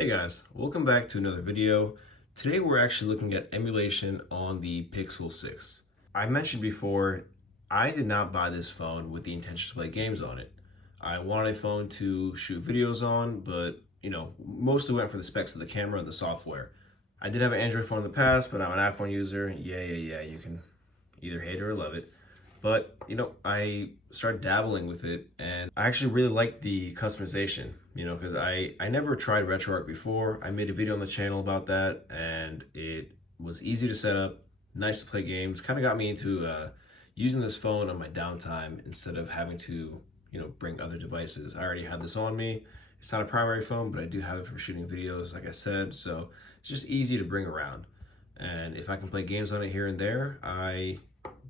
Hey guys, welcome back to another video. Today we're actually looking at emulation on the Pixel 6. I mentioned before, I did not buy this phone with the intention to play games on it. I wanted a phone to shoot videos on, but mostly went for the specs of the camera and the software. I did have an Android phone in the past, but I'm an iPhone user. Yeah, you can either hate it or love it. But, I started dabbling with it and I actually really like the customization, because I never tried RetroArch before. I made a video on the channel about that and it was easy to set up, nice to play games, kind of got me into using this phone on my downtime instead of having to, bring other devices. I already had this on me. It's not a primary phone, but I do have it for shooting videos, like I said, so it's just easy to bring around. And if I can play games on it here and there, I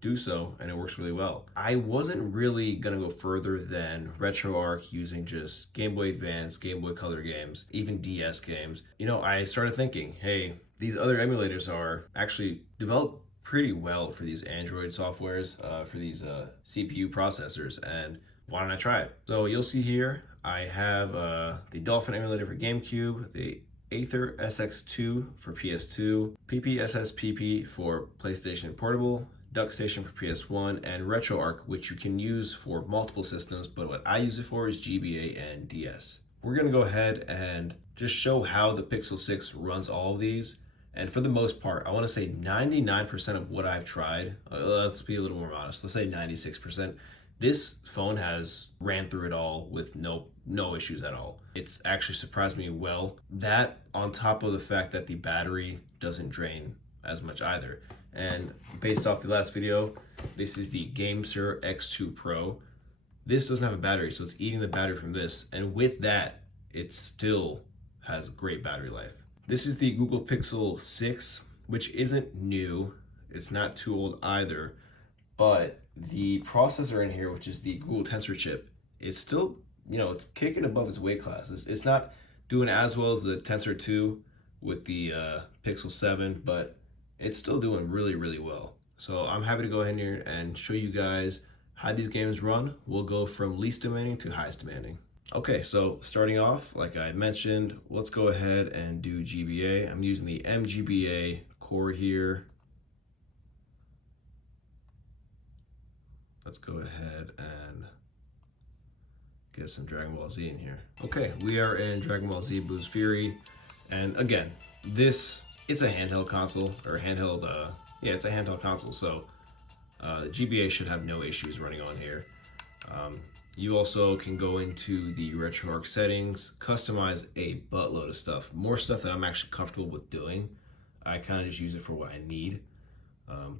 do so, and it works really well. I wasn't really gonna go further than RetroArch using just Game Boy Advance, Game Boy Color games, even DS games. I started thinking, hey, these other emulators are actually developed pretty well for these Android softwares, for these CPU processors, and why don't I try it? So you'll see here, I have the Dolphin emulator for GameCube, the Aether SX2 for PS2, PPSSPP for PlayStation Portable, DuckStation for PS1, and RetroArch, which you can use for multiple systems, but what I use it for is GBA and DS. We're gonna go ahead and just show how the Pixel 6 runs all of these. And for the most part, I wanna say 99% of what I've tried, let's be a little more honest, let's say 96%, this phone has ran through it all with no issues at all. It's actually surprised me well. That on top of the fact that the battery doesn't drain as much either. And based off the last video, this is the GameSir X2 Pro. This doesn't have a battery, so it's eating the battery from this. And with that, it still has great battery life. This is the Google Pixel 6, which isn't new. It's not too old either. But the processor in here, which is the Google Tensor chip, is still, it's kicking above its weight class. It's not doing as well as the Tensor 2 with the Pixel 7, but it's still doing really, really well. So I'm happy to go ahead here and show you guys how these games run. We'll go from least demanding to highest demanding. Okay, so starting off, like I mentioned, let's go ahead and do GBA. I'm using the MGBA core here. Let's go ahead and get some Dragon Ball Z in here. Okay, we are in Dragon Ball Z Blues Fury. And again, it's a handheld console, or handheld, it's a handheld console, so the GBA should have no issues running on here. You also can go into the RetroArch settings, customize a buttload of stuff, more stuff that I'm actually comfortable with doing. I kind of just use it for what I need,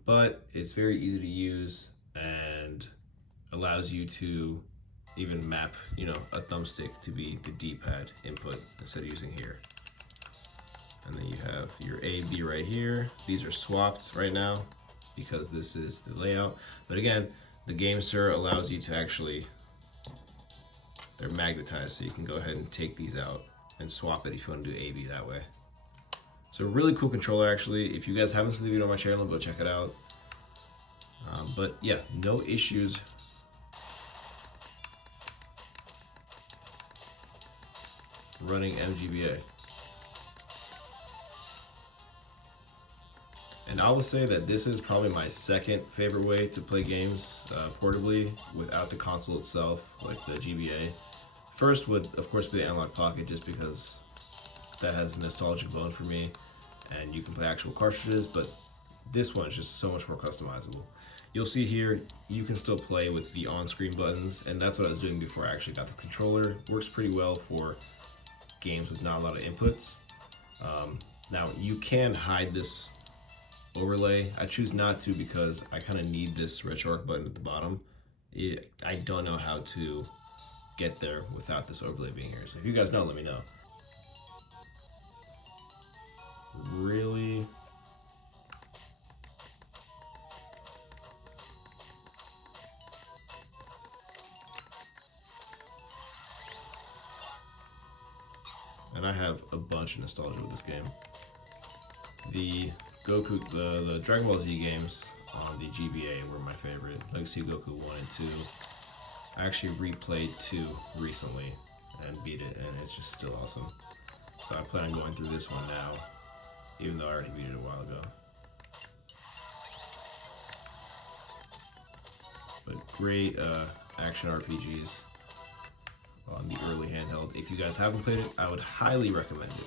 but it's very easy to use and allows you to even map, a thumbstick to be the D-pad input instead of using here. And then you have your A, B right here. These are swapped right now because this is the layout. But again, the GameSir allows you to actually, they're magnetized, so you can go ahead and take these out and swap it if you want to do A, B that way. So really cool controller actually. If you guys haven't seen the video on my channel, go check it out. But yeah, no issues. Running MGBA. And I will say that this is probably my second favorite way to play games portably without the console itself, like the GBA. First would, of course, be the Analog Pocket, just because that has a nostalgic bone for me, and you can play actual cartridges, but this one is just so much more customizable. You'll see here, you can still play with the on-screen buttons, and that's what I was doing before I actually got the controller. Works pretty well for games with not a lot of inputs. Now, you can hide this overlay. I choose not to because I kind of need this RetroArch button at the bottom. I don't know how to get there without this overlay being here. So if you guys know, let me know. Really? And I have a bunch of nostalgia with this game. The Goku, the Dragon Ball Z games on the GBA were my favorite. Legacy Goku 1 and 2. I actually replayed 2 recently and beat it, and it's just still awesome. So I plan on going through this one now, even though I already beat it a while ago. But great action RPGs on the early handheld. If you guys haven't played it, I would highly recommend it.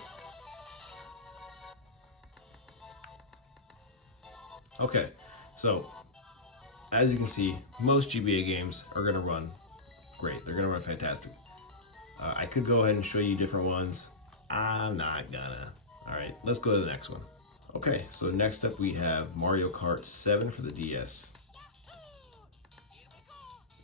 Okay, so as you can see, most GBA games are going to run great. They're going to run fantastic. I could go ahead and show you different ones. I'm not gonna. All right, let's go to the next one. Okay, so next up we have Mario Kart 7 for the DS.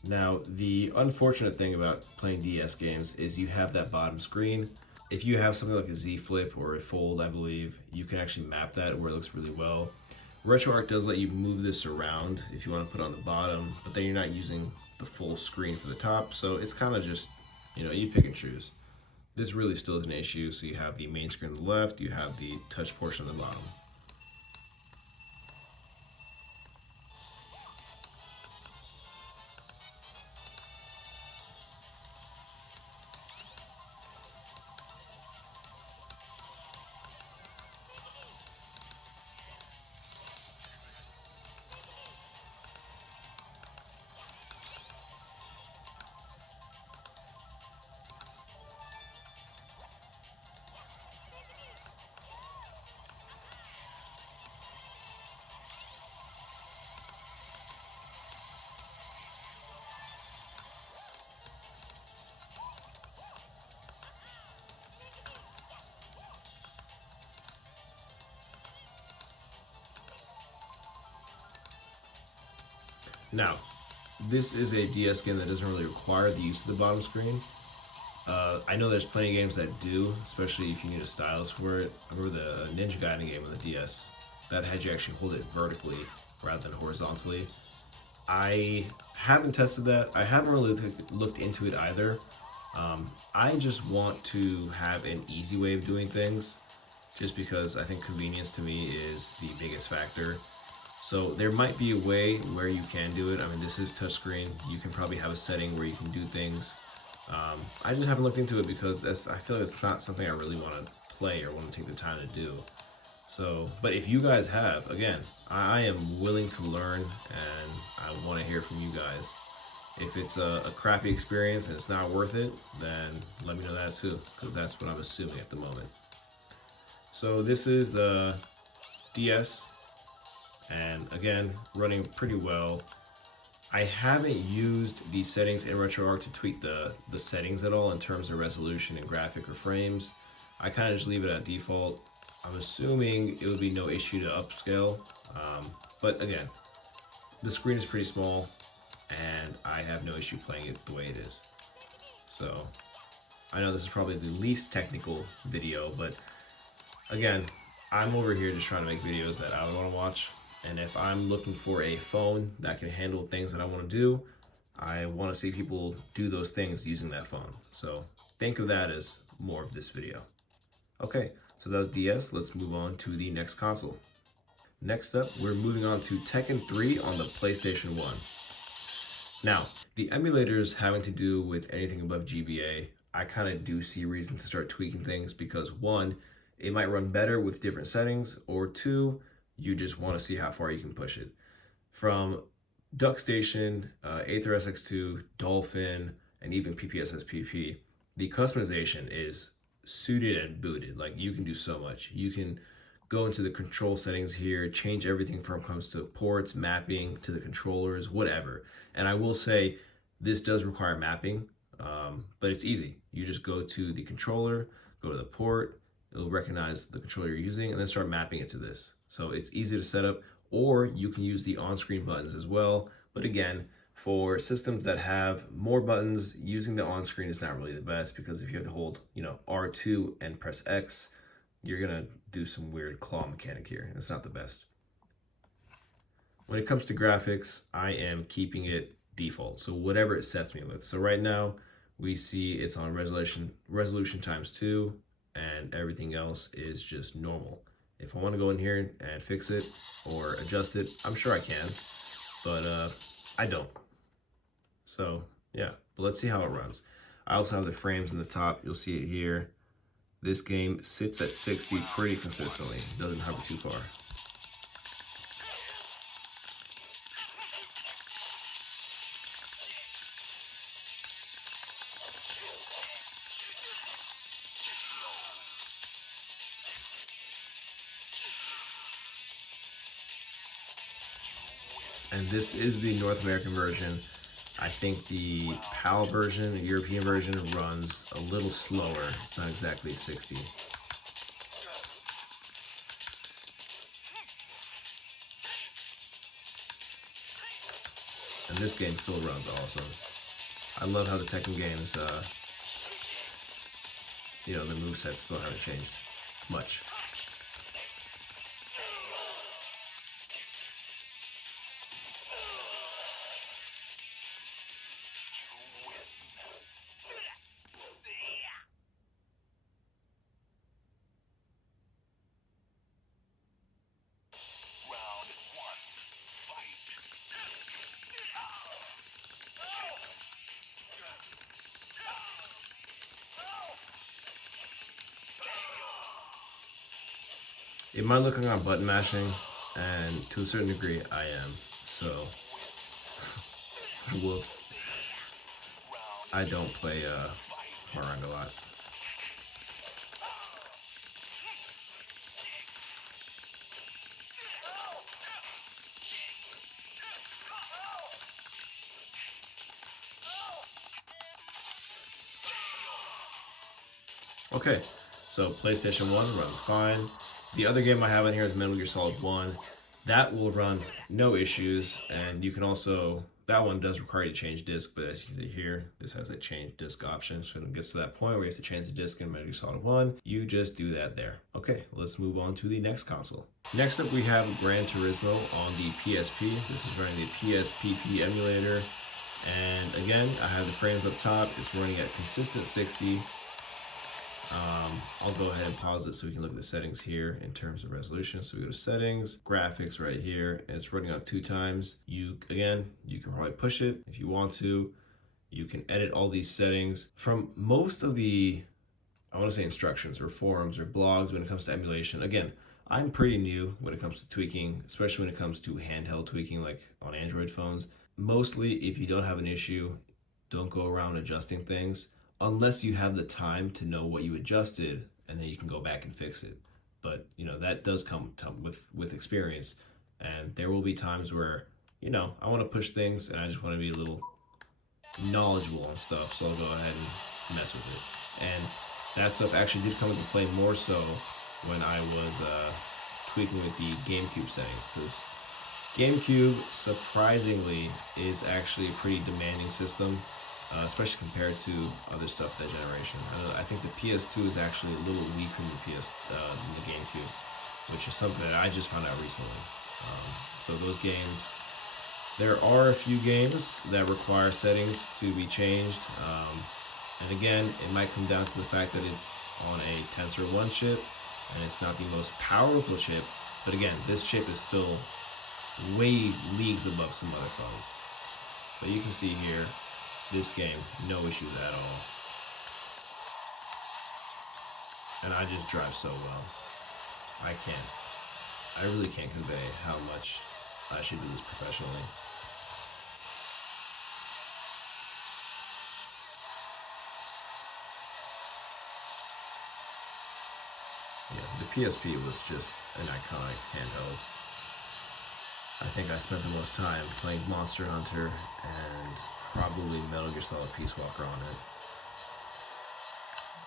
Now, the unfortunate thing about playing DS games is you have that bottom screen. If you have something like a Z Flip or a Fold, I believe, you can actually map that where it looks really well. RetroArch does let you move this around if you want to put it on the bottom, but then you're not using the full screen for the top, so it's kind of just, you know, you pick and choose. This really still is an issue, so you have the main screen on the left, you have the touch portion on the bottom. Now, this is a DS game that doesn't really require the use of the bottom screen. I know there's plenty of games that do, especially if you need a stylus for it. I remember the Ninja Gaiden game on the DS that had you actually hold it vertically rather than horizontally. I haven't tested that. I haven't really looked into it either. I just want to have an easy way of doing things, just because I think convenience to me is the biggest factor. So there might be a way where you can do it. I mean, this is touchscreen. You can probably have a setting where you can do things. I just haven't looked into it because I feel like it's not something I really want to play or want to take the time to do. So, but if you guys have, again, I am willing to learn and I want to hear from you guys. If it's a crappy experience and it's not worth it, then let me know that too, because that's what I'm assuming at the moment. So this is the DS, and again, running pretty well. I haven't used the settings in RetroArch to tweak the settings at all in terms of resolution and graphic or frames. I kind of just leave it at default. I'm assuming it would be no issue to upscale, but again, the screen is pretty small and I have no issue playing it the way it is. So I know this is probably the least technical video, but again, I'm over here just trying to make videos that I would want to watch. And if I'm looking for a phone that can handle things that I want to do, I want to see people do those things using that phone. So think of that as more of this video. Okay, so that was DS. Let's move on to the next console. Next up, we're moving on to Tekken 3 on the PlayStation 1. Now, the emulators having to do with anything above GBA, I kind of do see reason to start tweaking things because one, it might run better with different settings, or two, you just want to see how far you can push it. From Duck Station, Aether SX2, Dolphin, and even PPSSPP, the customization is suited and booted. Like, you can do so much. You can go into the control settings here, change everything from comes to ports, mapping, to the controllers, whatever. And I will say, this does require mapping, but it's easy. You just go to the controller, go to the port, it'll recognize the controller you're using, and then start mapping it to this. So it's easy to set up, or you can use the on-screen buttons as well. But again, for systems that have more buttons, using the on-screen is not really the best, because if you have to hold, R2 and press X, you're gonna do some weird claw mechanic here. It's not the best. When it comes to graphics, I am keeping it default. So whatever it sets me with. So right now we see it's on resolution times 2, and everything else is just normal. If I want to go in here and fix it or adjust it, I'm sure I can, but I don't. So yeah, but let's see how it runs. I also have the frames in the top. You'll see it here. This game sits at 60 pretty consistently, doesn't hover too far. And this is the North American version. I think the PAL version, the European version, runs a little slower. It's not exactly 60. And this game still runs awesome. I love how the Tekken games, the movesets still haven't changed much. It might look like I'm button mashing, and to a certain degree I am, so whoops. I don't play Harang a lot. Okay, so PlayStation 1 runs fine. The other game I have in here is Metal Gear Solid 1. That will run no issues, and you can also, that one does require you to change disc, but as you can see here, this has a change disc option. So when it gets to that point where you have to change the disc in Metal Gear Solid 1, you just do that there. Okay, let's move on to the next console. Next up we have Gran Turismo on the PSP. This is running the PSPP emulator. And again, I have the frames up top. It's running at consistent 60. I'll go ahead and pause it so we can look at the settings here in terms of resolution. So we go to settings, graphics right here, and it's running out 2 times. You can probably push it if you want to. You can edit all these settings from most of the, I want to say instructions or forums or blogs when it comes to emulation. Again, I'm pretty new when it comes to tweaking, especially when it comes to handheld tweaking like on Android phones. Mostly if you don't have an issue, don't go around adjusting things unless you have the time to know what you adjusted, and then you can go back and fix it. But that does come with experience, and there will be times where I want to push things and I just want to be a little knowledgeable on stuff, so I'll go ahead and mess with it. And that stuff actually did come into play more so when I was tweaking with the GameCube settings, because GameCube surprisingly is actually a pretty demanding system. Especially compared to other stuff that generation. I think the PS2 is actually a little weaker than the GameCube, which is something that I just found out recently. So those games, there are a few games that require settings to be changed. And again, it might come down to the fact that it's on a Tensor 1 chip, and it's not the most powerful chip. But again, this chip is still way leagues above some other phones. But you can see here, this game, no issues at all. And I just drive so well. I really can't convey how much I should do this professionally. Yeah, the PSP was just an iconic handheld. I think I spent the most time playing Monster Hunter and probably Metal Gear Solid Peace Walker on it.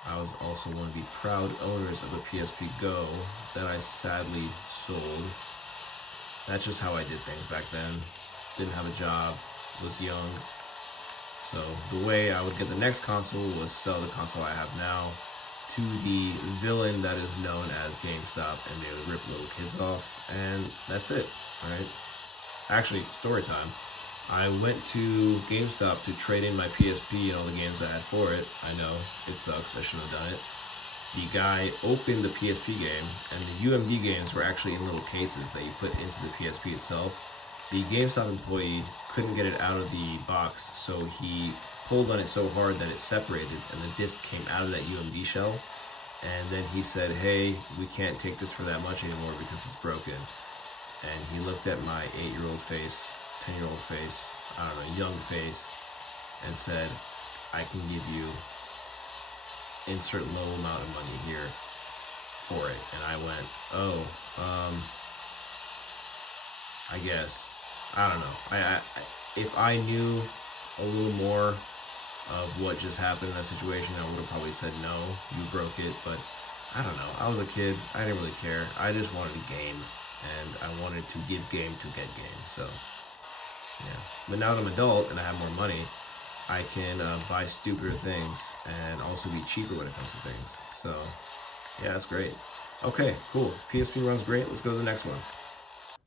I was also one of the proud owners of a PSP Go that I sadly sold. That's just how I did things back then. Didn't have a job, was young. So the way I would get the next console was sell the console I have now to the villain that is known as GameStop, and they would rip little kids off, and that's it, right? Actually, story time. I went to GameStop to trade in my PSP and all the games I had for it. I know, it sucks, I shouldn't have done it. The guy opened the PSP game, and the UMD games were actually in little cases that you put into the PSP itself. The GameStop employee couldn't get it out of the box, so he pulled on it so hard that it separated, and the disc came out of that UMD shell. And then he said, hey, we can't take this for that much anymore because it's broken. And he looked at my 8-year-old face, 10-year-old face, I don't know, young face, and said, I can give you insert low amount of money here for it. And I went, oh, I guess. I don't know. If I knew a little more of what just happened in that situation, I would have probably said no, you broke it. But I don't know. I was a kid. I didn't really care. I just wanted a game, and I wanted to give game to get game. So yeah. But now that I'm an adult and I have more money, I can buy stupider things and also be cheaper when it comes to things. So yeah, that's great. Okay, cool. PSP runs great. Let's go to the next one.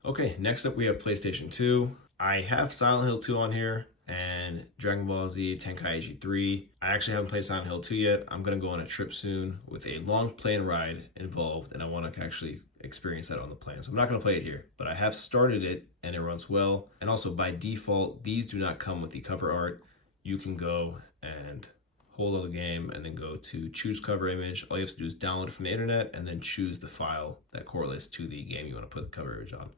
Okay, next up we have PlayStation 2. I have Silent Hill 2 on here and Dragon Ball Z Tenkaichi 3. I actually haven't played Silent Hill 2 yet. I'm going to go on a trip soon with a long plane ride involved, and I want to actually experience that on the plane. So I'm not going to play it here, but I have started it and it runs well. And also by default, these do not come with the cover art. You can go and hold on the game and then go to choose cover image. All you have to do is download it from the internet and then choose the file that correlates to the game you want to put the cover image on.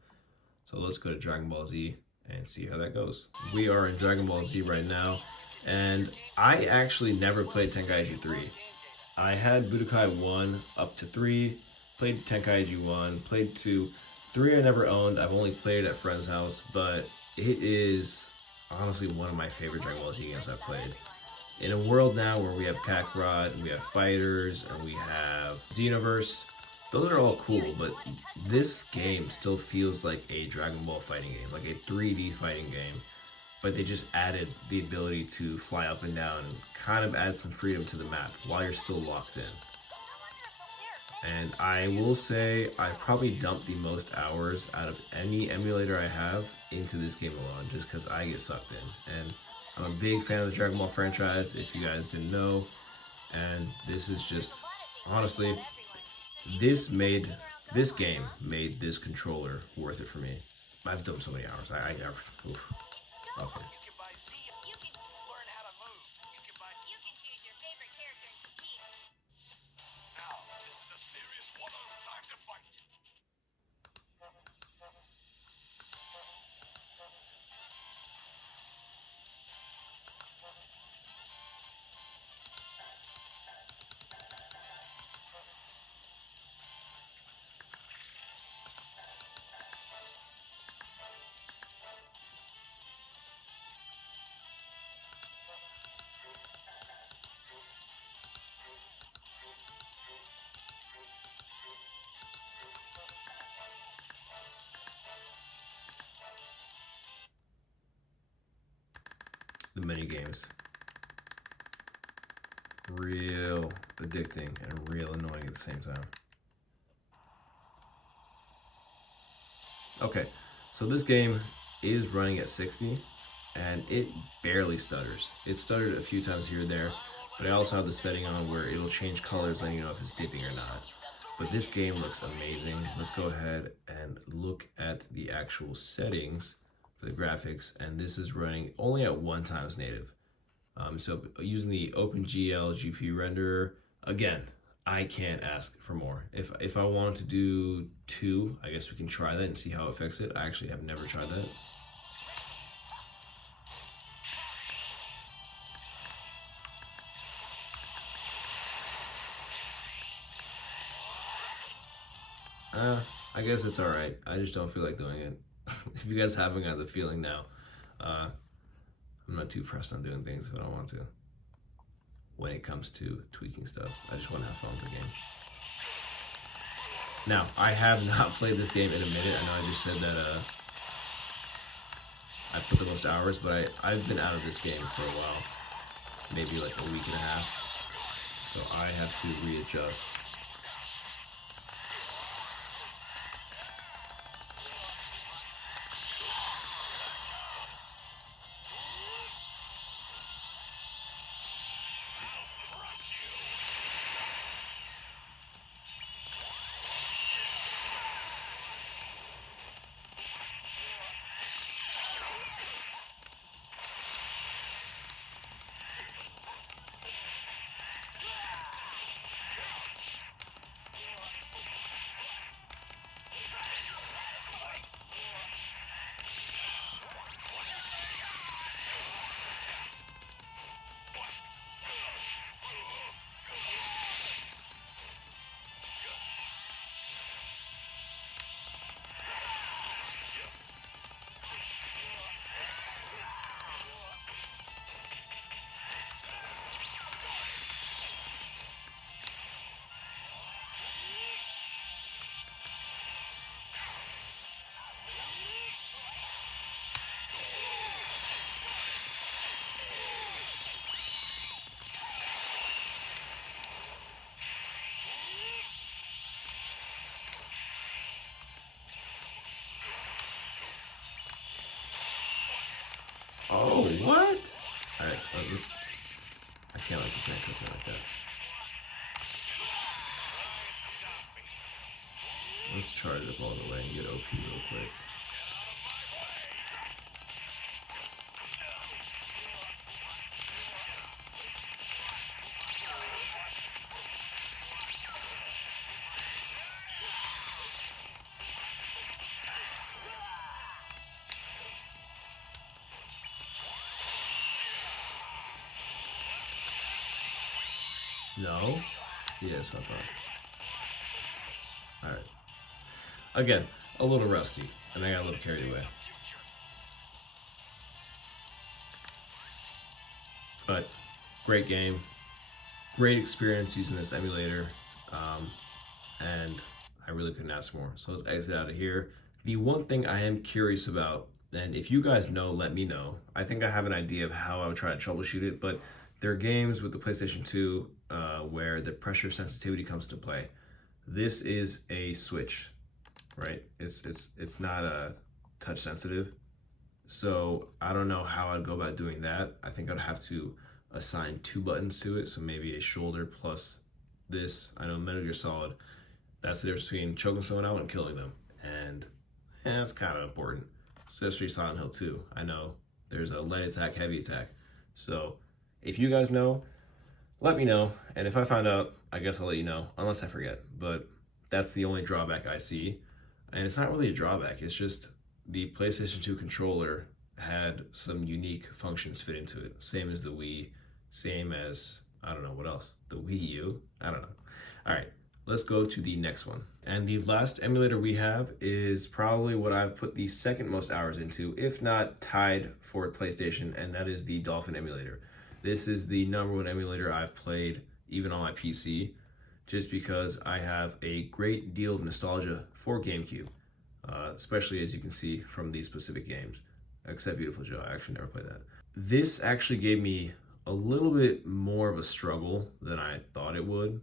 So let's go to Dragon Ball Z and see how that goes. We are in Dragon Ball Z right now, and I actually never played Tenkaichi 3. I had Budokai 1 up to 3, played Tenkaichi 1, played 2. 3 I never owned. I've only played it at friend's house, but it is honestly one of my favorite Dragon Ball Z games I've played. In a world now where we have Kakarot, and we have Fighters, and we have Xenoverse, those are all cool, but this game still feels like a Dragon Ball fighting game, like a 3D fighting game. But they just added the ability to fly up and down and kind of add some freedom to the map while you're still locked in. And I will say I probably dumped the most hours out of any emulator I have into this game alone, just because I get sucked in. And I'm a big fan of the Dragon Ball franchise, if you guys didn't know. And this is just, honestly, this game made this controller worth it for me. I've done so many hours. Oof. Okay. The mini games, real addicting and real annoying at the same time. Okay, so this game is running at 60 and it barely stutters. It stuttered a few times here or there, but I also have the setting on where it'll change colors letting you know if it's dipping or not. But this game looks amazing. Let's go ahead and look at the actual settings for the graphics, and this is running only at 1x native. So using the OpenGL GPU renderer, again, I can't ask for more. If I wanted to do 2, I guess we can try that and see how it affects it. I actually have never tried that. I guess it's alright. I just don't feel like doing it. If you guys haven't got the feeling now, I'm not too pressed on doing things if I don't want to. When it comes to tweaking stuff, I just want to have fun with the game. Now, I have not played this game in a minute. I know I just said that I put the most hours, but I've been out of this game for a while. Maybe like a week and a half. So I have to readjust. what? Alright, let's... I can't let this man cook me like that. Let's charge up all the way and get OP real quick. No? Yes, I thought. Alright. Again, a little rusty, and I got a little carried away. But, great game. Great experience using this emulator. And I really couldn't ask for more. So let's exit out of here. The one thing I am curious about, and if you guys know, let me know. I think I have an idea of how I would try to troubleshoot it, but there are games with the PlayStation 2 where the pressure sensitivity comes to play. This is a switch, right? It's not a touch sensitive. So I don't know how I'd go about doing that. I think I'd have to assign 2 buttons to it. So maybe a shoulder plus this. I know Metal Gear Solid, that's the difference between choking someone out and killing them. And that's kind of important. Especially Silent Hill 2. I know there's a light attack, heavy attack. So if you guys know, let me know. And if I find out, I guess I'll let you know, unless I forget. But that's the only drawback I see. And it's not really a drawback. It's just the PlayStation 2 controller had some unique functions fit into it. Same as the Wii, same as, I don't know, what else? The Wii U? I don't know. All right, let's go to the next one. And the last emulator we have is probably what I've put the second most hours into, if not tied for PlayStation, and that is the Dolphin emulator. This is the #1 emulator I've played, even on my PC, just because I have a great deal of nostalgia for GameCube, especially as you can see from these specific games, except Beautiful Joe. I actually never played that. This actually gave me a little bit more of a struggle than I thought it would.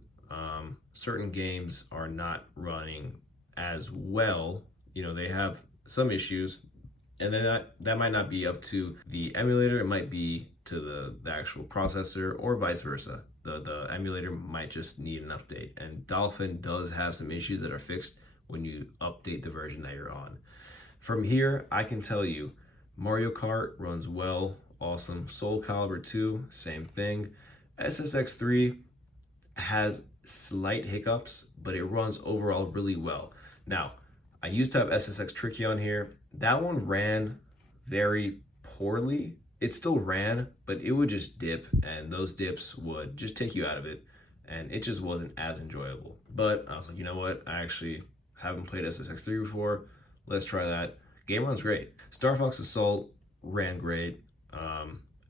Certain games are not running as well. You know, they have some issues, and then that might not be up to the emulator. It might be to the actual processor, or vice versa. The emulator might just need an update, and Dolphin does have some issues that are fixed when you update the version that you're on. From here, I can tell you, Mario Kart runs well, awesome. Soul Calibur 2, same thing. SSX 3 has slight hiccups, but it runs overall really well. Now, I used to have SSX Tricky on here. That one ran very poorly. It still ran, but it would just dip, and those dips would just take you out of it, and it just wasn't as enjoyable. But I was like, you know what? I actually haven't played SSX 3 before. Let's try that. Game runs great. Star Fox Assault ran great.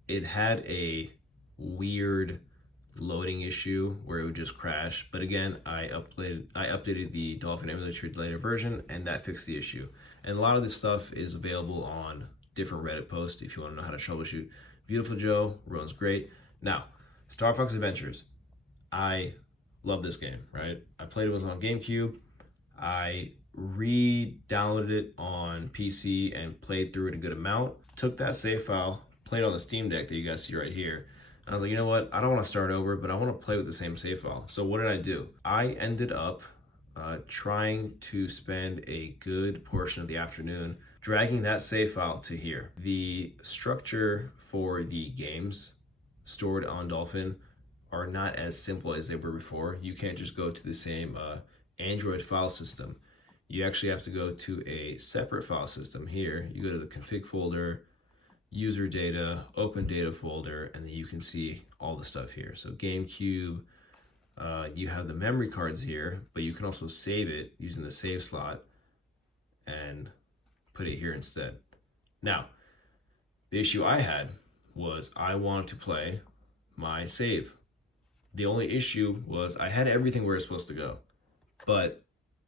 It had a weird loading issue where it would just crash, but again, I updated the Dolphin emulator to the later version, and that fixed the issue. And a lot of this stuff is available on different Reddit posts if you want to know how to troubleshoot. Beautiful Joe runs great. Now, Star Fox Adventures. I love this game, right? I played it was on GameCube. I re-downloaded it on PC and played through it a good amount. Took that save file, played on the Steam Deck that you guys see right here. And I was like, you know what? I don't want to start over, but I want to play with the same save file. So what did I do? I ended up trying to spend a good portion of the afternoon dragging that save file to here. The structure for the games stored on Dolphin are not as simple as they were before. You can't just go to the same Android file system. You actually have to go to a separate file system here. You go to the config folder, user data, open data folder, and then you can see all the stuff here. So GameCube, you have the memory cards here, but you can also save it using the save slot and put it here instead. Now, the issue I had was I wanted to play my save. The only issue was I had everything where it's supposed to go, but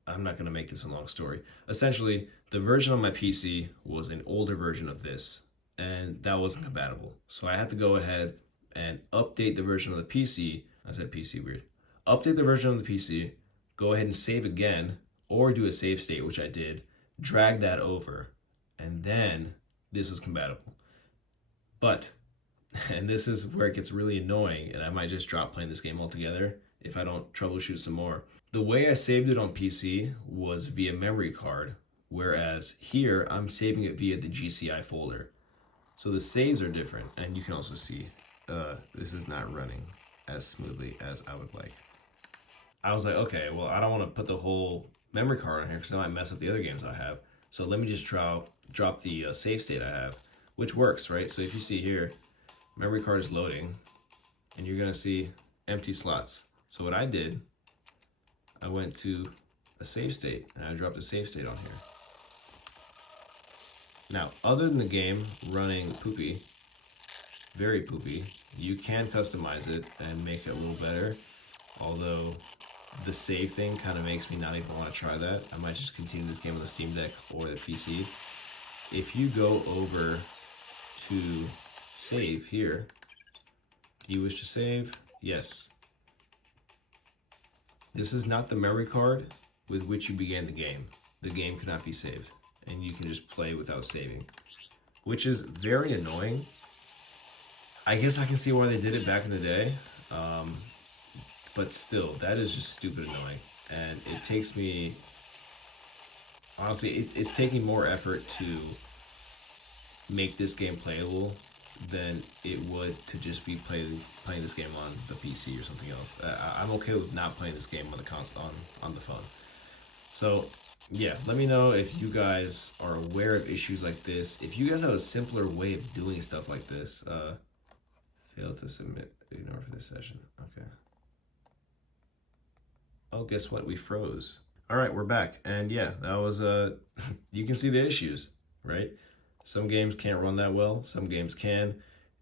I'm not going to make this a long story. Essentially, the version on my PC was an older version of this, and that wasn't compatible. So I had to go ahead and update the version of the PC. I said PC, weird. Update the version of the PC, go ahead and save again, or do a save state, which I did, drag that over, and then this is compatible. But, and this is where it gets really annoying, and I might just drop playing this game altogether if I don't troubleshoot some more. The way I saved it on PC was via memory card, whereas here I'm saving it via the GCI folder. So the saves are different, and you can also see this is not running as smoothly as I would like. I was like, okay, well, I don't want to put the whole memory card on here because I might mess up the other games I have. So let me just drop the save state I have, which works, right? So if you see here, memory card is loading, and you're gonna see empty slots. So what I did, I went to a save state, and I dropped a save state on here. Now, other than the game running poopy, very poopy, you can customize it and make it a little better. Although the save thing kind of makes me not even want to try that. I might just continue this game on the Steam Deck or the PC. If you go over to save here, do you wish to save? Yes. This is not the memory card with which you began the game. The game cannot be saved, and you can just play without saving, which is very annoying. I guess I can see why they did it back in the day, but still, that is just stupid annoying, and it takes me, honestly, it's taking more effort to make this game playable than it would to just be playing this game on the PC or something else. I'm okay with not playing this game on the console, on the phone. So yeah, let me know if you guys are aware of issues like this. If you guys have a simpler way of doing stuff like this. Failed to submit, ignore for this session. Okay. Oh, guess what? We froze. All right, we're back. And yeah, that was, you can see the issues, right? Some games can't run that well. Some games can.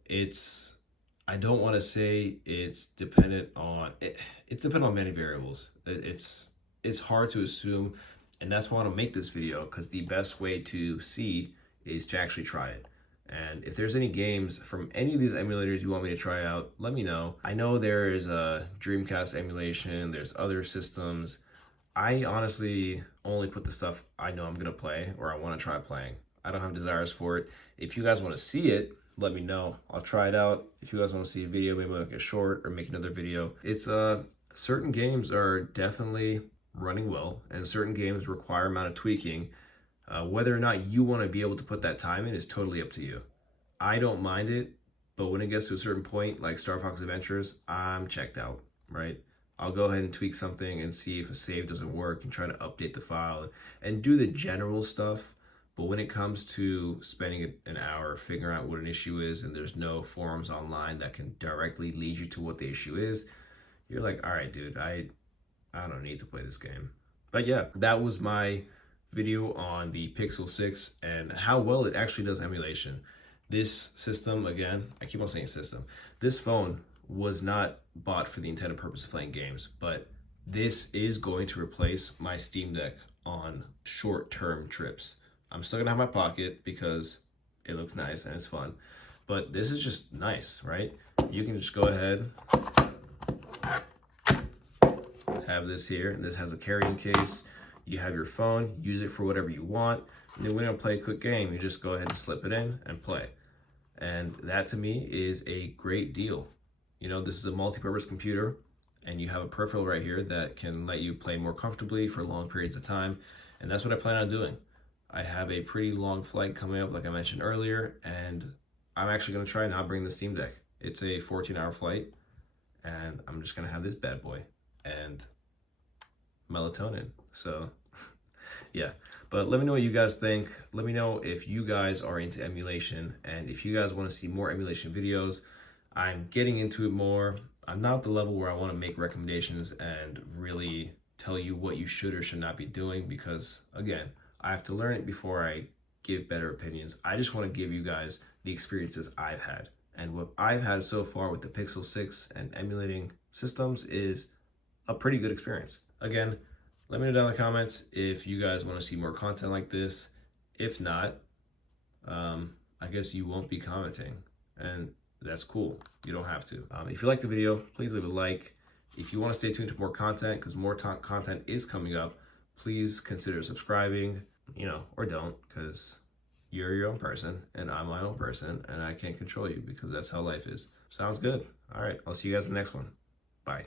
I don't want to say it's dependent on, it's dependent on many variables. It's hard to assume, and that's why I want to make this video, because the best way to see is to actually try it. And if there's any games from any of these emulators you want me to try out, let me know. I know there is a Dreamcast emulation, there's other systems. I honestly only put the stuff I know I'm gonna play or I want to try playing. I don't have desires for it. If you guys want to see it, let me know. I'll try it out. If you guys want to see a video, maybe I'll make a short or make another video. It's certain games are definitely running well, and certain games require a amount of tweaking. Whether or not you want to be able to put that time in is totally up to you. I don't mind it, but when it gets to a certain point, like Star Fox Adventures, I'm checked out, right? I'll go ahead and tweak something and see if a save doesn't work and try to update the file and do the general stuff. But when it comes to spending an hour figuring out what an issue is and there's no forums online that can directly lead you to what the issue is, you're like, all right, dude, I don't need to play this game. But yeah, that was my video on the Pixel 6 and how well it actually does emulation. This system, again, I keep on saying system, this phone was not bought for the intended purpose of playing games, but this is going to replace my Steam Deck on short-term trips. I'm still gonna have my pocket because it looks nice and it's fun, but this is just nice, right? You can just go ahead, have this here, and this has a carrying case. You have your phone, use it for whatever you want. And then when you play a quick game, you just go ahead and slip it in and play. And that to me is a great deal. You know, this is a multi-purpose computer and you have a peripheral right here that can let you play more comfortably for long periods of time. And that's what I plan on doing. I have a pretty long flight coming up, like I mentioned earlier, and I'm actually gonna try not bring the Steam Deck. It's a 14-hour flight and I'm just gonna have this bad boy and melatonin. So yeah, but let me know what you guys think. Let me know if you guys are into emulation and if you guys want to see more emulation videos. I'm getting into it more. I'm not at the level where I want to make recommendations and really tell you what you should or should not be doing, because again, I have to learn it before I give better opinions. I just want to give you guys the experiences I've had, and what I've had so far with the Pixel 6 and emulating systems is a pretty good experience. Again, let me know down in the comments if you guys want to see more content like this. If not, I guess you won't be commenting, and that's cool. You don't have to. If you like the video, please leave a like. If you want to stay tuned to more content, because more content is coming up, please consider subscribing, you know, or don't, because You're your own person, and I'm my own person, and I can't control you because that's how life is. Sounds good. All right, I'll see you guys in the next one. Bye.